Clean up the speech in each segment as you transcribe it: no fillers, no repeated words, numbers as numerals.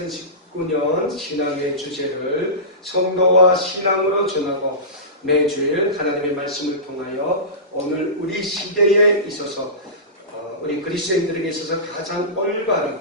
2019년 신앙의 주제를 성도와 신앙으로 전하고 매주일 하나님의 말씀을 통하여 오늘 우리 시대에 있어서 우리 그리스도인들에게 있어서 가장 올바른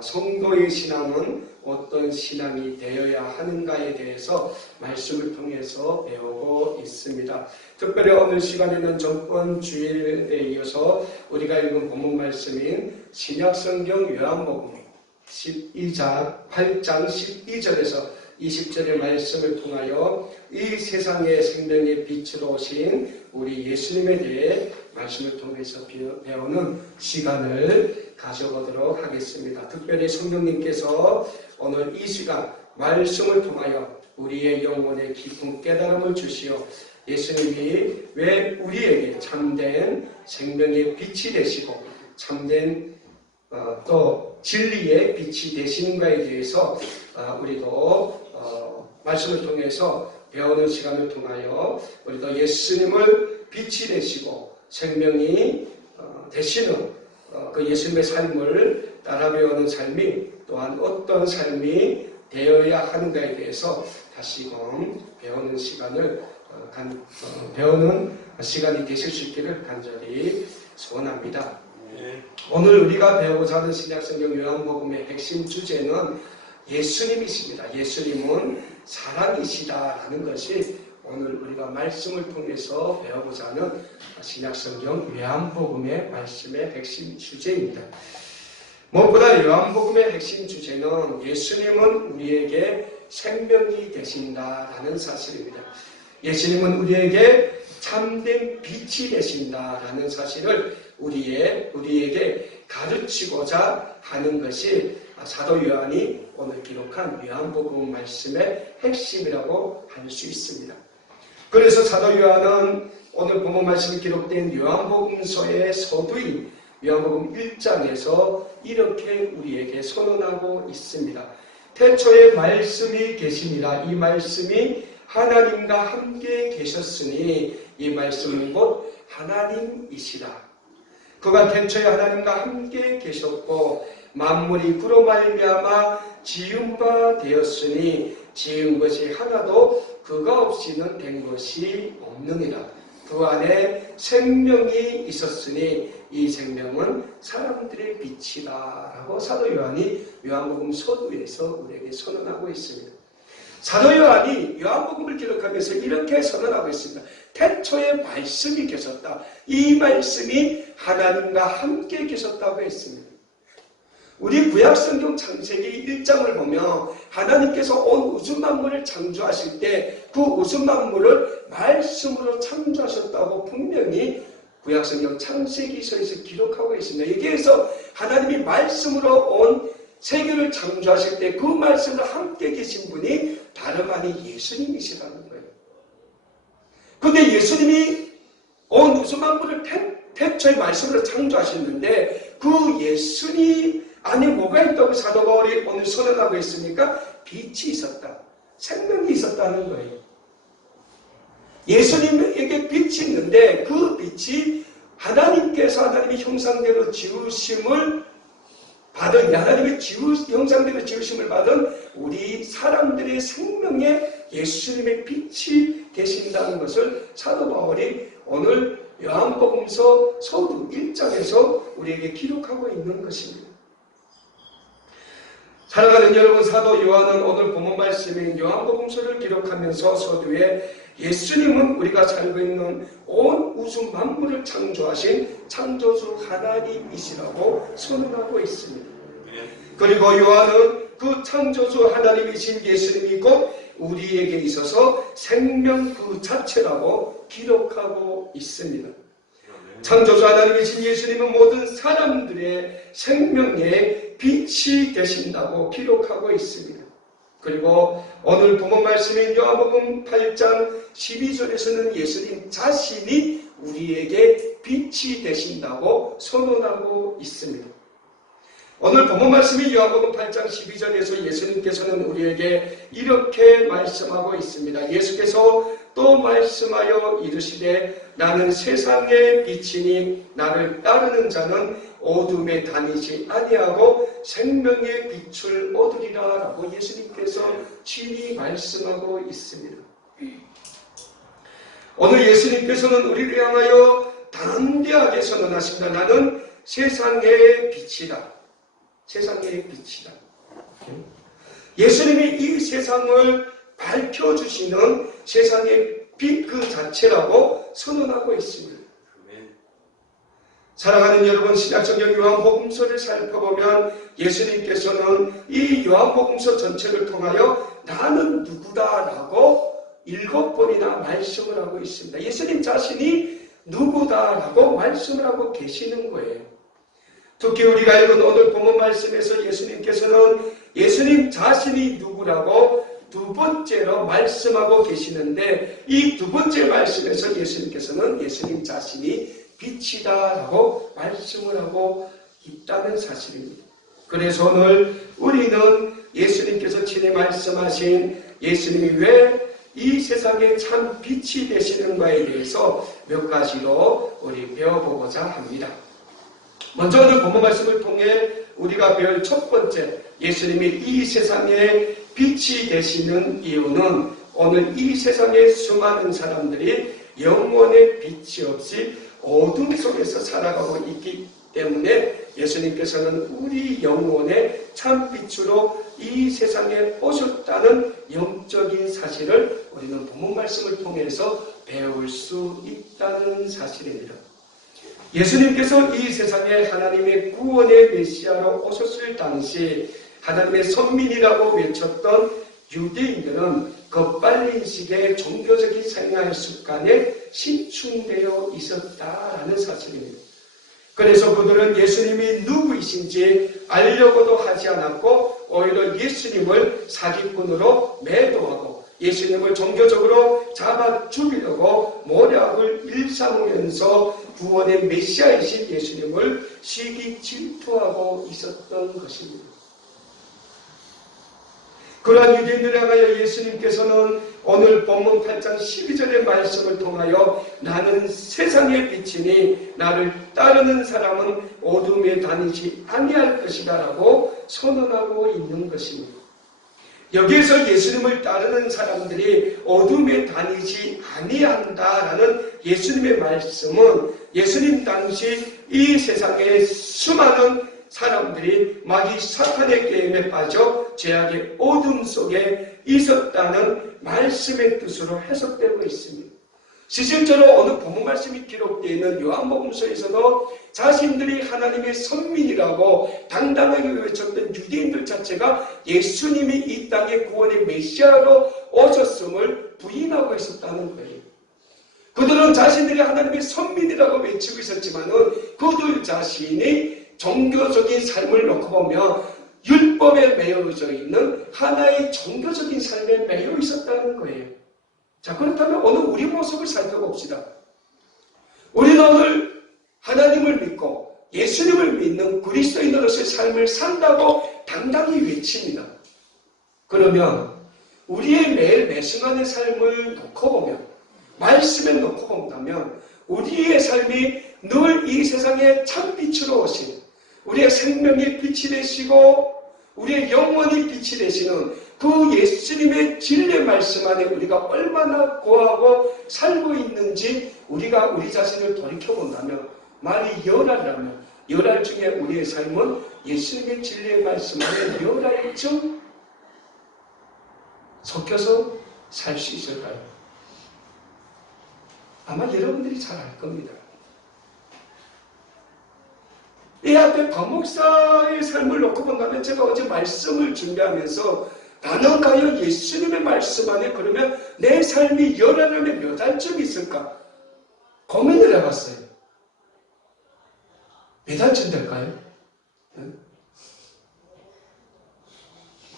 성도의 신앙은 어떤 신앙이 되어야 하는가에 대해서 말씀을 통해서 배우고 있습니다. 특별히 오늘 시간에는 전번 주일에 이어서 우리가 읽은 본문 말씀인 신약성경 요한복음 8장 12절에서 20절의 말씀을 통하여 이 세상의 생명의 빛으로 오신 우리 예수님에 대해 말씀을 통해서 배우는 시간을 가져보도록 하겠습니다. 특별히 성령님께서 오늘 이 시간 말씀을 통하여 우리의 영혼에 깊은 깨달음을 주시어 예수님이 왜 우리에게 참된 생명의 빛이 되시고 참된 또 진리의 빛이 되시는가에 대해서 우리도 말씀을 통해서 배우는 시간을 통하여 우리도 예수님을 빛이 되시고 생명이 되시는 그 예수님의 삶을 따라 배우는 삶이 또한 어떤 삶이 되어야 하는가에 대해서 다시금 배우는 시간을 배우는 시간이 되실 수 있기를 간절히 소원합니다. 오늘 우리가 배우고자 하는 신약성경 요한복음의 핵심 주제는 예수님이십니다. 예수님은 사랑이시다라는 것이 오늘 우리가 말씀을 통해서 배우고자 하는 신약성경 요한복음의 말씀의 핵심 주제입니다. 무엇보다 요한복음의 핵심 주제는 예수님은 우리에게 생명이 되신다라는 사실입니다. 예수님은 우리에게 참된 빛이 되신다라는 사실을 우리에게 가르치고자 하는 것이 사도 요한이 오늘 기록한 요한복음 말씀의 핵심이라고 할 수 있습니다. 그래서 사도 요한은 오늘 본문 말씀이 기록된 요한복음서의 서두인 요한복음 1장에서 이렇게 우리에게 선언하고 있습니다. 태초에 말씀이 계시니라. 이 말씀이 하나님과 함께 계셨으니 이 말씀은 곧 하나님이시라. 그가 태초에 하나님과 함께 계셨고 만물이 그로 말미암아 지은 바 되었으니 지은 것이 하나도 그가 없이는 된 것이 없느니라. 그 안에 생명이 있었으니 이 생명은 사람들의 빛이다 라고 사도 요한이 요한복음 서두에서 우리에게 선언하고 있습니다. 사도 요한이 요한복음을 기록하면서 이렇게 선언하고 있습니다. 태초에 말씀이 계셨다. 이 말씀이 하나님과 함께 계셨다고 했습니다. 우리 구약성경 창세기 1장을 보면 하나님께서 온 우주 만물을 창조하실 때 그 우주 만물을 말씀으로 창조하셨다고 분명히 구약성경 창세기서에서 기록하고 있습니다. 여기에서 하나님이 말씀으로 온 세계를 창조하실 때 그 말씀으로 함께 계신 분이 다름 아닌 예수님이시라는 거예요. 그런데 예수님이 온 우주 만물을 태초의 말씀으로 창조하셨는데 그 예수님 안에 뭐가 있다고 사도 바울이 오늘 선언하고 있습니까? 빛이 있었다. 생명이 있었다는 거예요. 예수님에게 빛이 있는데 그 빛이 하나님의 형상대로 지으심을 받은 하나님의 형상대로 지으심을 받은 우리 사람들의 생명에 예수님의 빛이 되신다는 것을 사도 바울이 오늘 요한복음서 서두 1장에서 우리에게 기록하고 있는 것입니다. 사랑하는 여러분, 사도 요한은 오늘 본문 말씀인 요한복음서를 기록하면서 서두에 예수님은 우리가 살고 있는 온 우주 만물을 창조하신 창조주 하나님이시라고 선언하고 있습니다. 그리고 요한은 그 창조주 하나님이신 예수님이 곧 우리에게 있어서 생명 그 자체라고 기록하고 있습니다. 창조주 하나님이신 예수님은 모든 사람들의 생명에 빛이 되신다고 기록하고 있습니다. 그리고 오늘 본문 말씀인 요한복음 8장 12절에서는 예수님 자신이 우리에게 빛이 되신다고 선언하고 있습니다. 오늘 본문 말씀인 요한복음 8장 12절에서 예수님께서는 우리에게 이렇게 말씀하고 있습니다. 예수께서 또 말씀하여 이르시되 나는 세상의 빛이니 나를 따르는 자는 어둠에 다니지 아니하고 생명의 빛을 얻으리라 라고 예수님께서 친히 말씀하고 있습니다. 오늘 예수님께서는 우리를 향하여 담대하게 선언하십니다. 나는 세상의 빛이다. 세상의 빛이다. 예수님이 이 세상을 밝혀주시는 세상의 빛 그 자체라고 선언하고 있습니다. 사랑하는 여러분, 신약성경 요한복음서를 살펴보면 예수님께서는 이 요한복음서 전체를 통하여 나는 누구다라고 7번이나 말씀을 하고 있습니다. 예수님 자신이 누구다라고 말씀을 하고 계시는 거예요. 특히 우리가 읽은 오늘 본문 말씀에서 예수님께서는 예수님 자신이 누구라고 두 번째로 말씀하고 계시는데, 이 두 번째 말씀에서 예수님께서는 예수님 자신이 빛이다라고 말씀을 하고 있다는 사실입니다. 그래서 오늘 우리는 예수님께서 친히 말씀하신 예수님이 왜 이 세상에 참 빛이 되시는가에 대해서 몇 가지로 우리 배워보고자 합니다. 먼저 오늘 본문 말씀을 통해 우리가 배울 첫 번째, 예수님이 이 세상에 빛이 되시는 이유는 오늘 이 세상에 수많은 사람들이 영혼의 빛이 없이 어둠 속에서 살아가고 있기 때문에 예수님께서는 우리 영혼의 참빛으로 이 세상에 오셨다는 영적인 사실을 우리는 본문 말씀을 통해서 배울 수 있다는 사실입니다. 예수님께서 이 세상에 하나님의 구원의 메시아로 오셨을 당시 하나님의 선민이라고 외쳤던 유대인들은 급발린 시기의 종교적인 생활 습관에 심중되어 있었다라는 사실입니다. 그래서 그들은 예수님이 누구이신지 알려고도 하지 않았고 오히려 예수님을 사기꾼으로 매도하고 예수님을 종교적으로 잡아 죽이려고 모략을 일삼으면서 구원의 메시아이신 예수님을 시기 질투하고 있었던 것입니다. 그러한 유대인들에 하여 예수님께서는 오늘 본문 8장 12절의 말씀을 통하여 나는 세상의 빛이니 나를 따르는 사람은 어둠에 다니지 아니할 것이다 라고 선언하고 있는 것입니다. 여기에서 예수님을 따르는 사람들이 어둠에 다니지 아니한다라는 예수님의 말씀은 예수님 당시 이 세상에 수많은 사람들이 마귀 사탄의 게임에 빠져 죄악의 어둠 속에 있었다는 말씀의 뜻으로 해석되고 있습니다. 실질적으로 오늘 본문 말씀이 기록되어 있는 요한복음서에서도 자신들이 하나님의 선민이라고 당당하게 외쳤던 유대인들 자체가 예수님이 이 땅의 구원의 메시아로 오셨음을 부인하고 있었다는 거예요. 그들은 자신들이 하나님의 선민이라고 외치고 있었지만은 그들 자신이 종교적인 삶을 놓고 보면 율법에 매여져 있는 하나의 종교적인 삶에 매여 있었다는 거예요. 자, 그렇다면 오늘 우리 모습을 살펴봅시다. 우리는 오늘 하나님을 믿고 예수님을 믿는 그리스도인으로서의 삶을 산다고 당당히 외칩니다. 그러면 우리의 매일 매순간의 삶을 놓고 보면, 말씀에 놓고 본다면 우리의 삶이 늘 이 세상에 참빛으로 오신 우리의 생명의 빛이 되시고 우리의 영원히 빛이 되시는 그 예수님의 진리의 말씀 안에 우리가 얼마나 거하고 살고 있는지 우리가 우리 자신을 돌이켜본다면, 말이 열알이라면 열알 중에 우리의 삶은 예수님의 진리의 말씀 안에 열알쯤 섞여서 살 수 있을까요? 아마 여러분들이 잘 알 겁니다. 이 앞에 박목사의 삶을 놓고 본다면, 제가 어제 말씀을 준비하면서 나는 과연 예수님의 말씀 안에 그러면 내 삶이 열하려면 몇 알쯤 있을까 고민을 해봤어요. 몇 알쯤 될까요?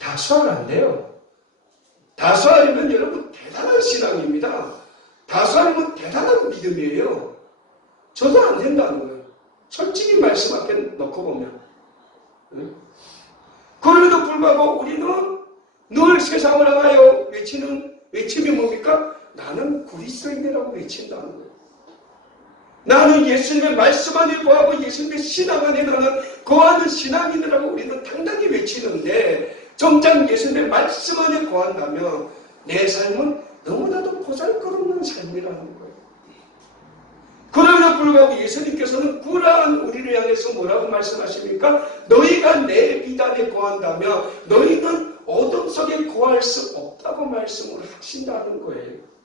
다수알 안 돼요. 다수알이면 여러분 대단한 신앙입니다. 다수알이면 대단한 믿음이에요. 저도 안 된다는 거예요. 솔직히 말씀 앞에 놓고 보면. 그럼에도 불구하고 우리는 늘 세상을 향하여 외치는 외침이 뭡니까? 나는 그리스도인이라고 외친다는 거예요. 나는 예수님의 말씀 안에 거하고 예수님의 신앙 안에 나는 거하는 신앙인이라고 우리는 당당히 외치는데 정작 예수님의 말씀 안에 거한다면 내 삶은 너무나도 보잘것없는 삶이라는 거예요. 그럼에도 불구하고 예수님께서는 불안한 우리를 향해서 뭐라고 말씀하십니까? 너희가 내 비단에 거한다면 너희는 어둠 속에 거할 수 없다고 말씀을 하신다는 거예요.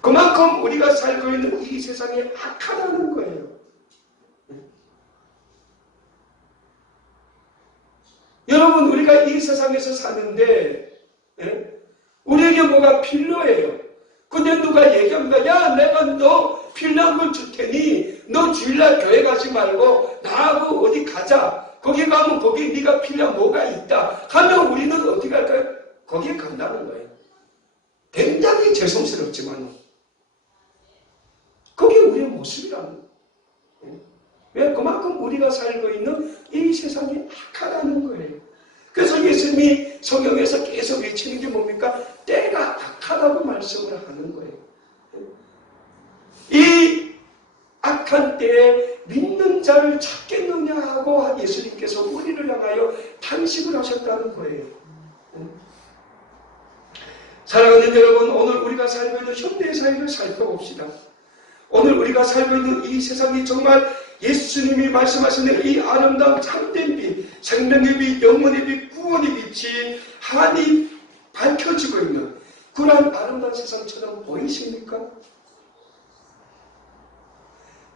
그만큼 우리가 살고 있는 이 세상이 악하다는 거예요. 여러분, 우리가 이 세상에서 사는데 우리에게 뭐가 필요해요. 근데 누가 얘기합니다. 야, 내가 너 필요한 걸 줄 테니 너 주일날 교회 가지 말고 나하고 어디 가자. 거기 가면 거기 네가 필요한 뭐가 있다 하면 우리는 어디 갈까요? 거기에 간다는 거예요. 굉장히 죄송스럽지만 그게 우리의 모습이라는 거예요. 왜? 그만큼 우리가 살고 있는 이 세상이 악하다는 거예요. 그래서 예수님이 성경에서 계속 외치는 게 뭡니까? 때가 악하다고 말씀을 하는 거예요. 이 악한 때에 믿는 자를 찾겠느냐 하고 예수님께서 우리를 향하여 탄식을 하셨다는 거예요. 사랑하는 여러분, 오늘 우리가 살고 있는 현대사회를 살펴봅시다. 오늘 우리가 살고 있는 이 세상이 정말 예수님이 말씀하시는 이 아름다운 참된 빛, 생명의 빛, 영혼의 빛, 구원의 빛이 한이 밝혀지고 있는 그러한 아름다운 세상처럼 보이십니까?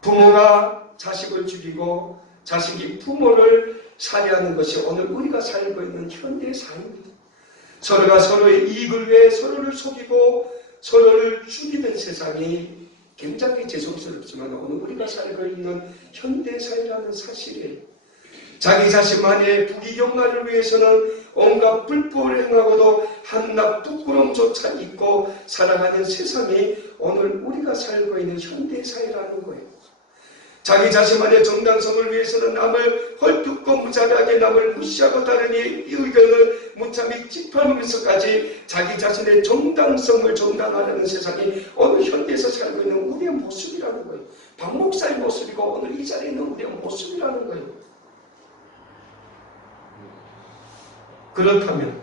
부모가 자식을 죽이고 자식이 부모를 살해하는 것이 오늘 우리가 살고 있는 현대사회입니다. 서로가 서로의 이익을 위해 서로를 속이고 서로를 죽이는 세상이 굉장히 죄송스럽지만 오늘 우리가 살고 있는 현대사회라는 사실이에요. 자기 자신만의 부귀영화를 위해서는 온갖 불법을 행하고도 한낱 부끄러움조차 잊고 살아가는 세상이 오늘 우리가 살고 있는 현대사회라는 거예요. 자기 자신만의 정당성을 위해서는 남을 헐뜯고 무자비하게 남을 무시하고 다른 의견을 무참히 찌푸리면서까지 자기 자신의 정당성을 정당화하는 세상이 오늘 현대에서 살고 있는 우리의 모습이라는 거예요. 박 목사의 모습이고 오늘 이 자리에 있는 우리의 모습이라는 거예요. 그렇다면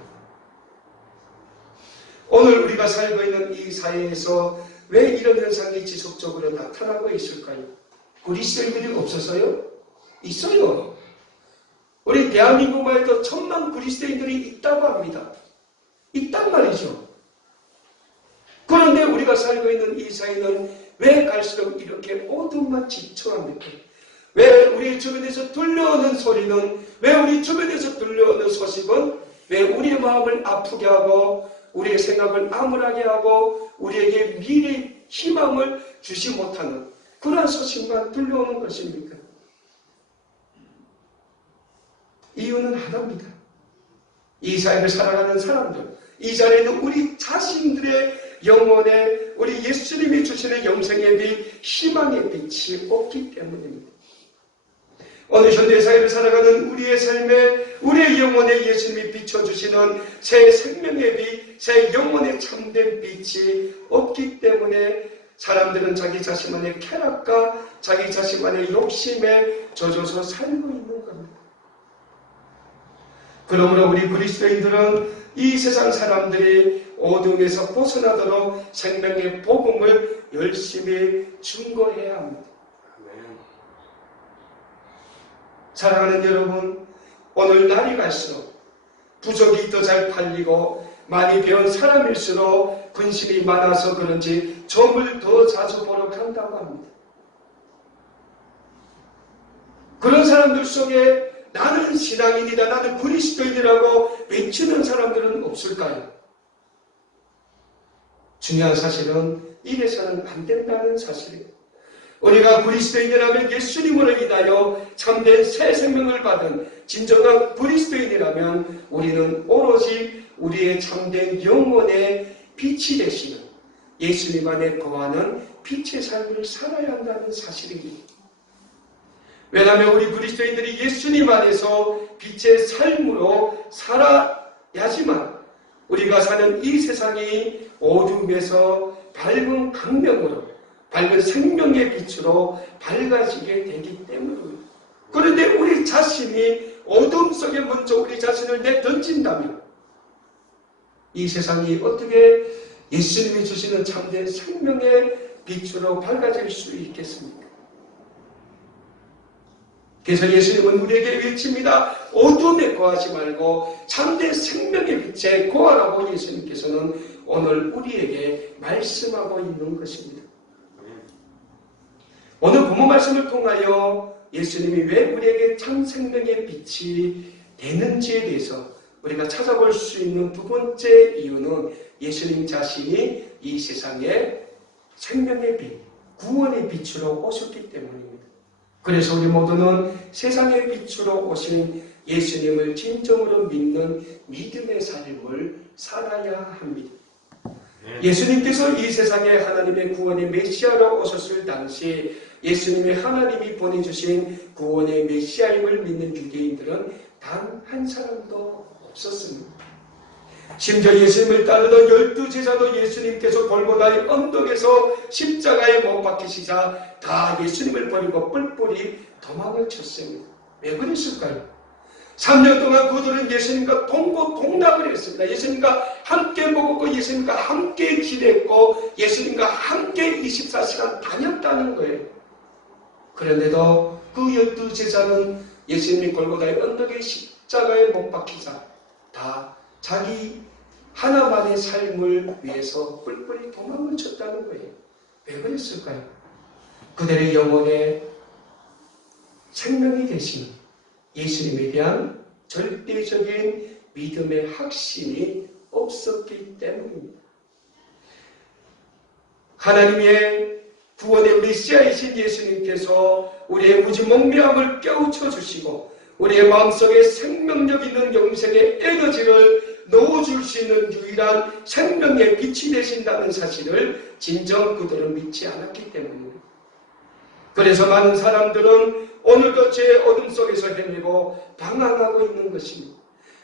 오늘 우리가 살고 있는 이 사회에서 왜 이런 현상이 지속적으로 나타나고 있을까요? 그리스도인들이 없어서요? 있어요. 우리 대한민국만 해도 1000만 그리스도인들이 있다고 합니다. 있단 말이죠. 그런데 우리가 살고 있는 이 사회는 왜 갈수록 이렇게 어둠만 지쳐합니까? 왜 우리 주변에서 들려오는 소리는, 왜 우리 주변에서 들려오는 소식은 왜 우리의 마음을 아프게 하고 우리의 생각을 암울하게 하고 우리에게 미래의 희망을 주지 못하는 그러한 소식만 들려오는 것입니까? 이유는 하나입니다. 이 사회를 살아가는 사람들, 이 자리에 있는 우리 자신들의 영혼에 우리 예수님이 주시는 영생의 빛, 희망의 빛이 없기 때문입니다. 오늘 현대사회를 살아가는 우리의 삶에 우리의 영혼에 예수님이 비춰주시는 새 생명의 빛, 새 영혼의 참된 빛이 없기 때문에 사람들은 자기 자신만의 쾌락과 자기 자신만의 욕심에 젖어서 살고 있는 겁니다. 그러므로 우리 그리스도인들은 이 세상 사람들이 어둠에서 벗어나도록 생명의 복음을 열심히 증거해야 합니다. 사랑하는 여러분, 오늘 날이 갈수록 부족이 더 잘 팔리고 많이 배운 사람일수록 근심이 많아서 그런지 점을 더 자주 보러 간다고 합니다. 그런 사람들 속에 나는 신앙인이다, 나는 그리스도인이라고 외치는 사람들은 없을까요? 중요한 사실은 이래서는 안 된다는 사실이에요. 우리가 그리스도인이라면 예수님으로 인하여 참된 새 생명을 받은 진정한 그리스도인이라면 우리는 오로지 우리의 참된 영혼의 빛이 되시는 예수님 안에 거하는 빛의 삶을 살아야 한다는 사실입니다. 왜냐하면 우리 그리스도인들이 예수님 안에서 빛의 삶으로 살아야지만 우리가 사는 이 세상이 어둠에서 밝은 강명으로 밝은 생명의 빛으로 밝아지게 되기 때문입니다. 그런데 우리 자신이 어둠 속에 먼저 우리 자신을 내던진다면 이 세상이 어떻게 예수님이 주시는 참된 생명의 빛으로 밝아질 수 있겠습니까? 그래서 예수님은 우리에게 외칩니다. 어둠에 거하지 말고 참된 생명의 빛에 거하라고 예수님께서는 오늘 우리에게 말씀하고 있는 것입니다. 오늘 본문 말씀을 통하여 예수님이 왜 우리에게 참 생명의 빛이 되는지에 대해서 우리가 찾아볼 수 있는 두 번째 이유는 예수님 자신이 이 세상에 생명의 빛, 구원의 빛으로 오셨기 때문입니다. 그래서 우리 모두는 세상의 빛으로 오신 예수님을 진정으로 믿는 믿음의 삶을 살아야 합니다. 예수님께서 이 세상에 하나님의 구원의 메시아로 오셨을 당시 예수님이 하나님이 보내주신 구원의 메시아임을 믿는 유대인들은 단 한 사람도 없었습니다. 심지어 예수님을 따르던 12제자도 예수님께서 골고다의 언덕에서 십자가에 못 박히시자 다 예수님을 버리고 뿔뿔이 도망을 쳤습니다. 왜 그랬을까요? 3년 동안 그들은 예수님과 동고동락을 했습니다. 예수님과 함께 먹었고 예수님과 함께 지냈고 예수님과 함께 24시간 다녔다는 거예요. 그런데도 그 12제자는 예수님이 골고다의 언덕에 십자가에 못 박히자 다 자기 하나만의 삶을 위해서 뿔뿔이 도망을 쳤다는 거예요. 왜 그랬을까요? 그들의 영혼에 생명이 되신 예수님에 대한 절대적인 믿음의 확신이 없었기 때문입니다. 하나님의 구원의 메시아이신 예수님께서 우리의 무지몽매함을 깨우쳐 주시고 우리의 마음속에 생명력 있는 영생의 에너지를 넣어줄 수 있는 유일한 생명의 빛이 되신다는 사실을 진정 그들은 믿지 않았기 때문입니다. 그래서 많은 사람들은 오늘도 제 어둠 속에서 헤매고 방황하고 있는 것입니다.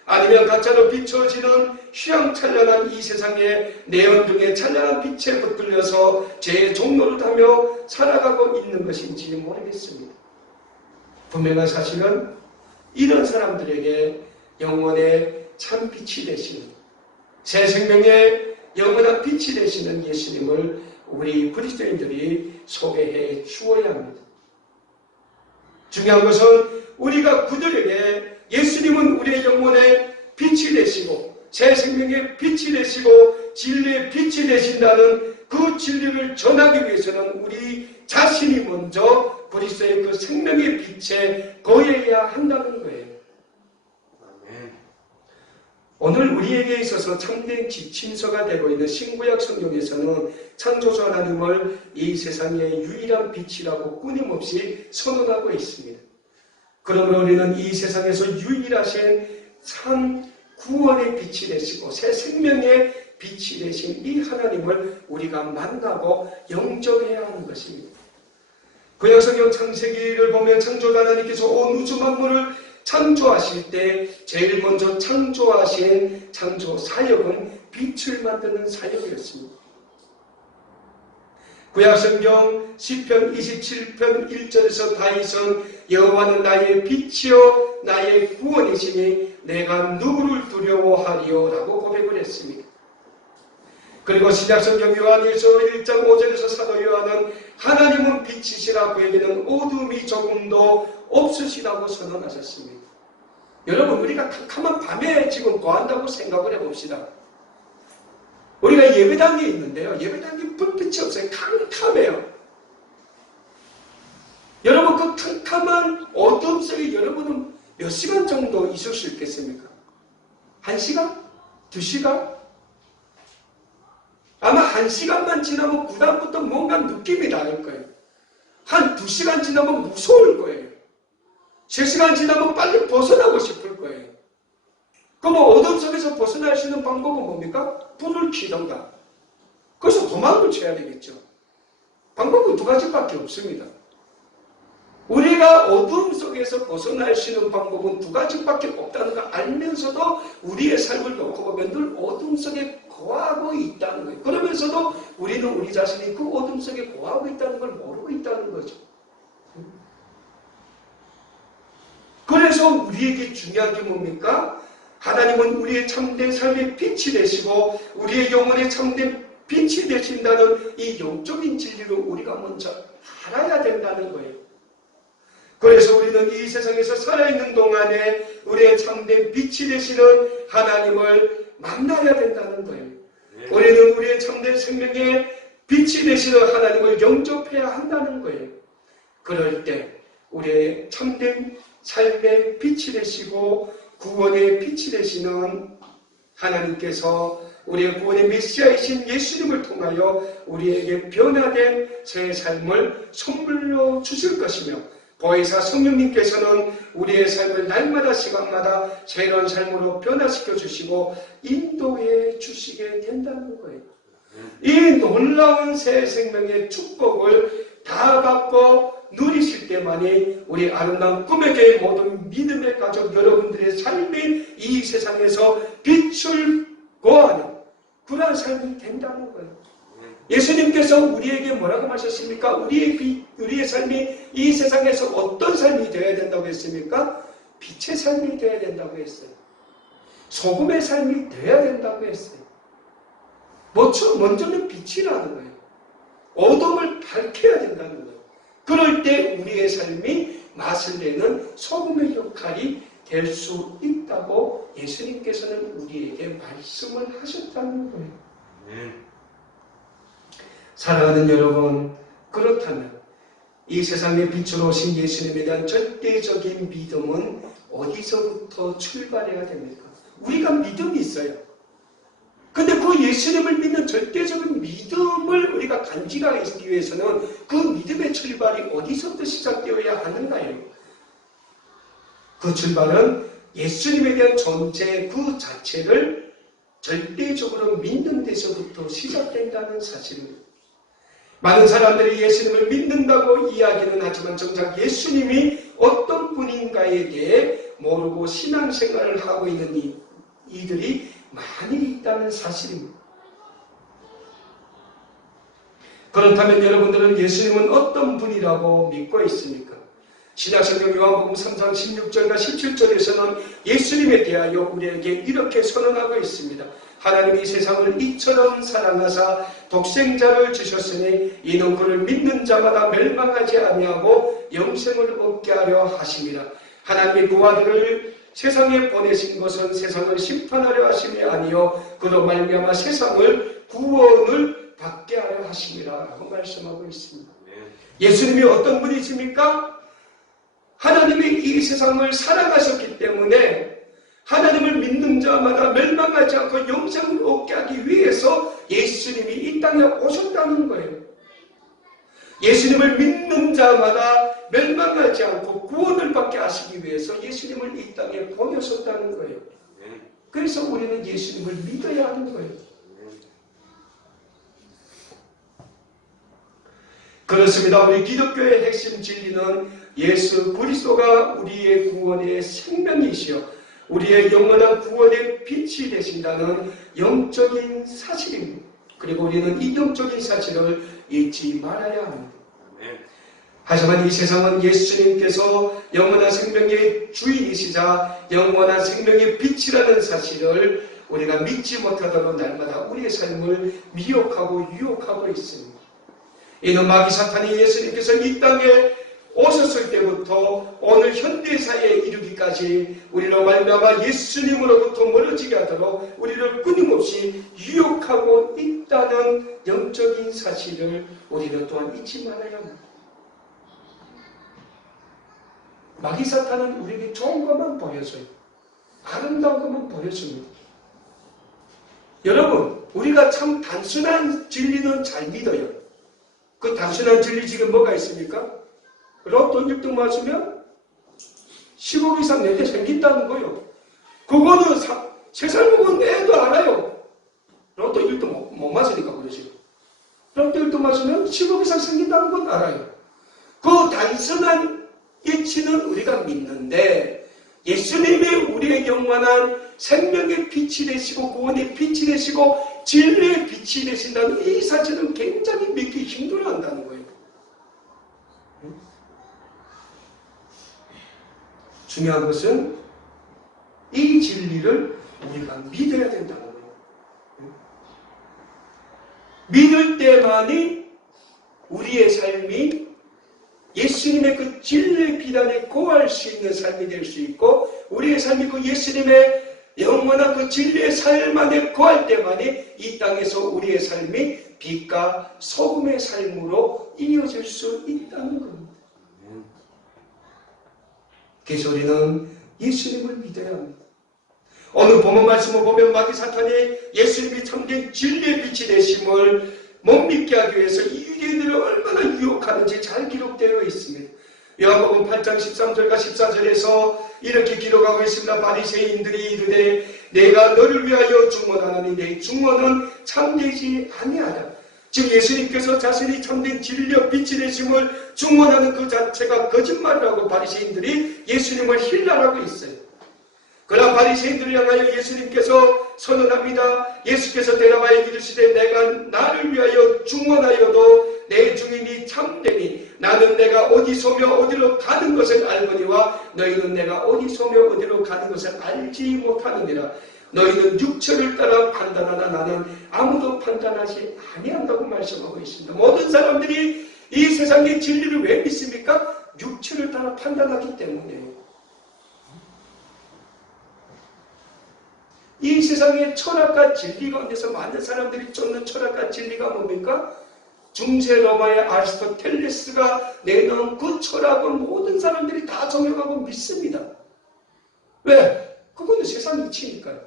아니면 가짜로 비춰지는 휘황찬란한 이 세상에 내연등의 찬란한 빛에 붙들려서 제 종로를 타며 살아가고 있는 것인지 모르겠습니다. 분명한 사실은 이런 사람들에게 영원의 참 빛이 되시는 새 생명의 영원한 빛이 되시는 예수님을 우리 그리스도인들이 소개해 주어야 합니다. 중요한 것은 우리가 그들에게 예수님은 우리의 영혼의 빛이 되시고 새 생명의 빛이 되시고 진리의 빛이 되신다는 그 진리를 전하기 위해서는 우리 자신이 먼저 그리스도의 그 생명의 빛에 거해야 한다는 거예요. 아멘. 오늘 우리에게 있어서 참된 지침서가 되고 있는 신구약 성경에서는 창조주 하나님을 이 세상의 유일한 빛이라고 끊임없이 선언하고 있습니다. 그러므로 우리는 이 세상에서 유일하신 참 구원의 빛이 되시고 새 생명의 빛이 되신 이 하나님을 우리가 만나고 영접해야 하는 것입니다. 구약성경 창세기를 보면 창조주 하나님께서 온 우주 만물을 창조하실 때 제일 먼저 창조하신 창조 사역은 빛을 만드는 사역이었습니다. 구약성경 시편 27편 1절에서 다윗은 여호와는 나의 빛이요 나의 구원이시니 내가 누구를 두려워하리요 라고 고백을 했습니다. 그리고 신약성경 요한일서 1장 5절에서 사도 요한은 하나님은 빛이시라 그에게는 어둠이 조금도 없으시다고 선언하셨습니다. 여러분 우리가 캄캄한 밤에 지금 거한다고 생각을 해봅시다. 우리가 예배당에 있는데요. 예배당에 불빛이 없어요. 캄캄해요. 여러분 그 캄캄한 어둠 속에 여러분은 몇 시간 정도 있을 수 있겠습니까? 1시간? 2시간? 아마 1시간만 지나면 그다음부터 뭔가 느낌이 다를 거예요. 한 2시간 지나면 무서울 거예요. 3시간 지나면 빨리 벗어나고 싶을 거예요. 그럼 어둠 속에서 벗어날 수 있는 방법은 뭡니까? 불을 켜던가. 거기서 도망을 쳐야 되겠죠. 방법은 2가지밖에 없습니다. 우리가 어둠 속에서 벗어날 수 있는 방법은 두 가지밖에 없다는 걸 알면서도 우리의 삶을 놓고 보면 늘 어둠 속에 거하고 있다는 거예요. 그러면서도 우리는 우리 자신이 그 어둠 속에 거하고 있다는 걸 모르고 있다는 거죠. 그래서 우리에게 중요한 게 뭡니까? 하나님은 우리의 참된 삶의 빛이 되시고 우리의 영혼의 참된 빛이 되신다는 이 영적인 진리를 우리가 먼저 알아야 된다는 거예요. 그래서 우리는 이 세상에서 살아있는 동안에 우리의 참된 빛이 되시는 하나님을 만나야 된다는 거예요. 우리는 우리의 참된 생명의 빛이 되시는 하나님을 영접해야 한다는 거예요. 그럴 때 우리의 참된 삶의 빛이 되시고 구원의 빛이 되시는 하나님께서 우리의 구원의 메시아이신 예수님을 통하여 우리에게 변화된 새 삶을 선물로 주실 것이며 보혜사 성령님께서는 우리의 삶을 날마다 시간마다 새로운 삶으로 변화시켜 주시고 인도해 주시게 된다는 거예요. 이 놀라운 새 생명의 축복을 다 받고 누리실 때만이 우리 아름다운 꿈의 교회 모든 믿음의 가족 여러분들의 삶이 이 세상에서 빛을 고하는 그러한 삶이 된다는 거예요. 예수님께서 우리에게 뭐라고 하셨습니까? 우리의 삶이 이 세상에서 어떤 삶이 되어야 된다고 했습니까? 빛의 삶이 되어야 된다고 했어요. 소금의 삶이 되어야 된다고 했어요. 먼저는 빛이라는 거예요. 어둠을 밝혀야 된다는 거예요. 그럴 때 우리의 삶이 맛을 내는 소금의 역할이 될 수 있다고 예수님께서는 우리에게 말씀을 하셨다는 거예요. 사랑하는 여러분, 그렇다면 이 세상의 빛으로 오신 예수님에 대한 절대적인 믿음은 어디서부터 출발해야 됩니까? 우리가 믿음이 있어요. 근데 그 예수님을 믿는 절대적인 믿음을 우리가 간직하기 위해서는 그 믿음의 출발이 어디서부터 시작되어야 하는가요? 그 출발은 예수님에 대한 존재 그 자체를 절대적으로 믿는 데서부터 시작된다는 사실입니다. 많은 사람들이 예수님을 믿는다고 이야기는 하지만 정작 예수님이 어떤 분인가에 대해 모르고 신앙생활을 하고 있는 이들이 많이 있다는 사실입니다. 그렇다면 여러분들은 예수님은 어떤 분이라고 믿고 있습니까? 신약성경 요한복음 3장 16절과 17절에서는 예수님에 대하여 우리에게 이렇게 선언하고 있습니다. 하나님이 세상을 이처럼 사랑하사 독생자를 주셨으니 이는 그를 믿는 자마다 멸망하지 아니하고 영생을 얻게 하려 하심이라. 하나님이 그 아들을 세상에 보내신 것은 세상을 심판하려 하심이 아니요 그로 말미암아 세상을 구원을 받게 하려 하심이라 라고 말씀하고 있습니다. 예수님이 어떤 분이십니까? 하나님이 이 세상을 사랑하셨기 때문에 하나님을 믿는 자마다 멸망하지 않고 영생을 얻게 하기 위해서 예수님이 이 땅에 오셨다는 거예요. 예수님을 믿는 자마다 멸망하지 않고 구원을 받게 하시기 위해서 예수님을 이 땅에 보내셨다는 거예요. 그래서 우리는 예수님을 믿어야 하는 거예요. 그렇습니다. 우리 기독교의 핵심 진리는 예수 그리스도가 우리의 구원의 생명이시여 우리의 영원한 구원의 빛이 되신다는 영적인 사실입니다. 그리고 우리는 이 영적인 사실을 잊지 말아야 합니다. 하지만 이 세상은 예수님께서 영원한 생명의 주인이시자 영원한 생명의 빛이라는 사실을 우리가 믿지 못하도록 날마다 우리의 삶을 미혹하고 유혹하고 있습니다. 이는 마귀 사탄이 예수님께서 이 땅에 오셨을 때부터 오늘 현대사에 이르기까지 우리로 말미암아 예수님으로부터 멀어지게 하도록 우리를 끊임없이 유혹하고 있다는 영적인 사실을 우리는 또한 잊지 말아야 합니다. 마귀 사탄은 우리에게 좋은 것만 보여줘요. 아름다운 것만 보여줍니다. 여러분, 우리가 참 단순한 진리는 잘 믿어요. 그 단순한 진리 지금 뭐가 있습니까? 로또 1등 맞으면 10억 이상 내게 생긴다는 거예요. 그거는 세상 보면 애도 알아요. 로또 1등 못 맞으니까 그러지. 로또 1등 맞으면 10억 이상 생긴다는 건 알아요. 그 단순한 이치는 우리가 믿는데 예수님이 우리의 영원한 생명의 빛이 되시고 구원의 빛이 되시고 진리의 빛이 되신다는 이 사실은 굉장히 믿기 힘들어한다는 거예요. 중요한 것은 이 진리를 우리가 믿어야 된다는 거예요. 믿을 때만이 우리의 삶이 예수님의 그 진리의 비단에 고할 수 있는 삶이 될 수 있고 우리의 삶이 그 예수님의 영원한 그 진리의 삶 안에 거할 때만이 이 땅에서 우리의 삶이 빛과 소금의 삶으로 이어질 수 있다는 겁니다. 그래서 우리는 예수님을 믿어야 합니다. 오늘 본문 말씀을 보면 마귀 사탄이 예수님이 참된 진리의 빛이 되심을 못 믿게 하기 위해서 유대인들을 얼마나 유혹하는지 잘 기록되어 있습니다. 요한복음 8장 13절과 14절에서 이렇게 기록하고 있습니다. 바리새인들이 이르되 내가 너를 위하여 중언하노니 내 중언은 참되지 아니하라. 즉 예수님께서 자신이 참된 진리와 빛이 되심을 중언하는 그 자체가 거짓말이라고 바리새인들이 예수님을 힐난하고 있어요. 그러나 바리새인들을 향하여 예수님께서 선언합니다. 예수께서 대답하여 이르시되 내가 나를 위하여 중언하여도 내 중인이 참되니 나는 내가 어디서며 어디로 가는 것을 알거니와 너희는 내가 어디서며 어디로 가는 것을 알지 못하느니라. 너희는 육체를 따라 판단하나 나는 아무도 판단하지 아니한다고 말씀하고 있습니다. 모든 사람들이 이 세상의 진리를 왜 믿습니까? 육체를 따라 판단하기 때문이에요. 이 세상의 철학과 진리 가운데서 많은 사람들이 쫓는 철학과 진리가 뭡니까? 중세 로마의 아리스토텔레스가 내놓은 그 철학은 모든 사람들이 다 정역하고 믿습니다. 왜? 그거는 세상 이치니까요.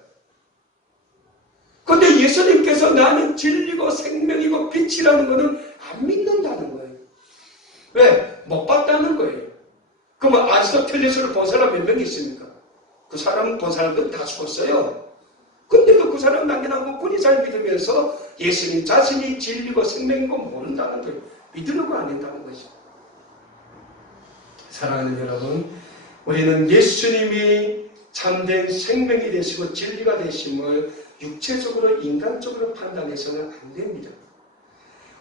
그런데 예수님께서 나는 진리고 생명이고 빛이라는 것은 안 믿는다는 거예요. 왜? 못 봤다는 거예요. 그러면 아리스토텔레스를 본 사람 몇 명 있습니까? 그 사람 본 사람들은 다 죽었어요. 근데도 그 사람 남겨놓고 그리 잘 믿으면서 예수님 자신이 진리고 생명이고 모른다는 걸 믿으려고 안 된다는 거죠. 사랑하는 여러분, 우리는 예수님이 참된 생명이 되시고 진리가 되심을 육체적으로 인간적으로 판단해서는 안 됩니다.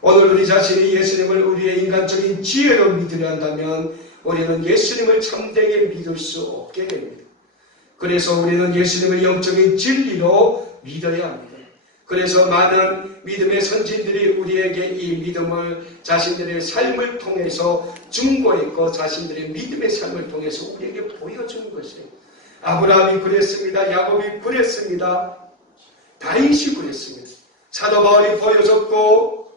오늘 우리 자신이 예수님을 우리의 인간적인 지혜로 믿으려 한다면 우리는 예수님을 참되게 믿을 수 없게 됩니다. 그래서 우리는 예수님의 영적인 진리로 믿어야 합니다. 그래서 많은 믿음의 선진들이 우리에게 이 믿음을 자신들의 삶을 통해서 증거했고 자신들의 믿음의 삶을 통해서 우리에게 보여주는 것이에요. 아브라함이 그랬습니다. 야곱이 그랬습니다. 다윗이 그랬습니다. 사도 바울이 보여줬고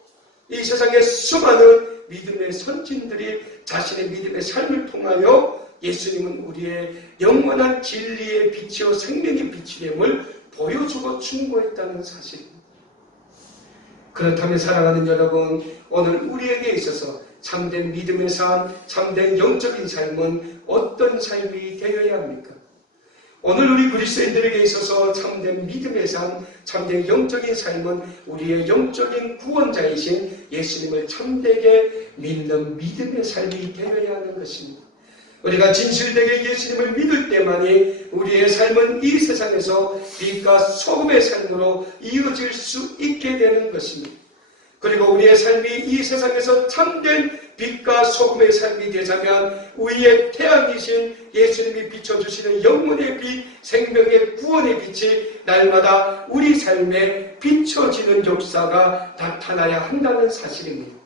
이 세상의 수많은 믿음의 선진들이 자신의 믿음의 삶을 통하여 예수님은 우리의 영원한 진리의 빛이요 생명의 빛이 됨을 보여주고 충고했다는 사실입니다. 그렇다면 사랑하는 여러분, 오늘 우리에게 있어서 참된 믿음의 삶, 참된 영적인 삶은 어떤 삶이 되어야 합니까? 오늘 우리 그리스도인들에게 있어서 참된 믿음의 삶, 참된 영적인 삶은 우리의 영적인 구원자이신 예수님을 참되게 믿는 믿음의 삶이 되어야 하는 것입니다. 우리가 진실되게 예수님을 믿을 때만이 우리의 삶은 이 세상에서 빛과 소금의 삶으로 이어질 수 있게 되는 것입니다. 그리고 우리의 삶이 이 세상에서 참된 빛과 소금의 삶이 되자면 우리의 태양이신 예수님이 비춰주시는 영혼의 빛, 생명의 구원의 빛이 날마다 우리 삶에 비춰지는 역사가 나타나야 한다는 사실입니다.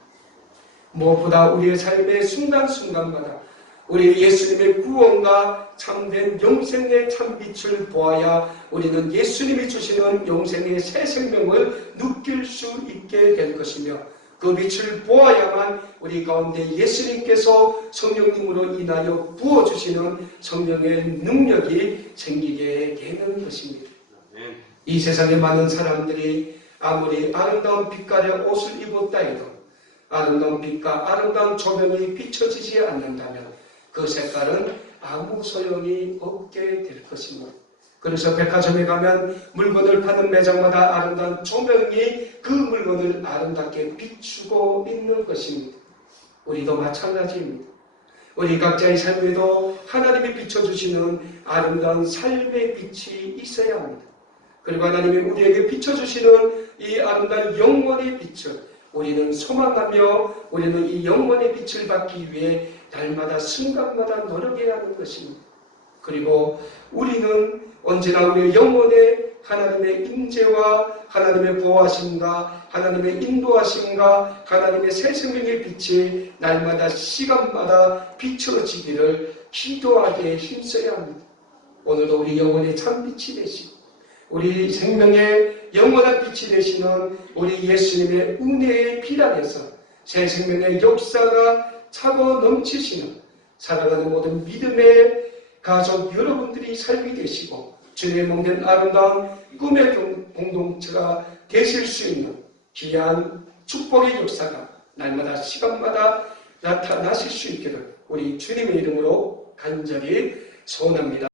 무엇보다 우리의 삶의 순간순간마다 우리 예수님의 구원과 참된 영생의 참빛을 보아야 우리는 예수님이 주시는 영생의 새 생명을 느낄 수 있게 될 것이며 그 빛을 보아야만 우리 가운데 예수님께서 성령님으로 인하여 부어주시는 성령의 능력이 생기게 되는 것입니다. 이 세상에 많은 사람들이 아무리 아름다운 빛깔의 옷을 입었다 해도 아름다운 빛과 아름다운 조명이 비춰지지 않는다면 그 색깔은 아무 소용이 없게 될 것입니다. 그래서 백화점에 가면 물건을 파는 매장마다 아름다운 조명이 그 물건을 아름답게 비추고 있는 것입니다. 우리도 마찬가지입니다. 우리 각자의 삶에도 하나님이 비춰주시는 아름다운 삶의 빛이 있어야 합니다. 그리고 하나님이 우리에게 비춰주시는 이 아름다운 영원의 빛을 우리는 소망하며 우리는 이 영원의 빛을 받기 위해 날마다 순간마다 노력해야 하는 것입니다. 그리고 우리는 언제나 우리의 영혼에 하나님의 임재와 하나님의 보호하심과 하나님의 인도하심과 하나님의 새 생명의 빛이 날마다 시간마다 비춰지기를 기도하게 힘써야 합니다. 오늘도 우리 영혼의 참빛이 되시고 우리 생명의 영원한 빛이 되시는 우리 예수님의 은혜의 피 안에서 새 생명의 역사가 차고 넘치시는 살아가는 모든 믿음의 가족 여러분들이 삶이 되시고 주님의 먹는 아름다운 꿈의 공동체가 되실 수 있는 귀한 축복의 역사가 날마다 시간마다 나타나실 수 있기를 우리 주님의 이름으로 간절히 소원합니다.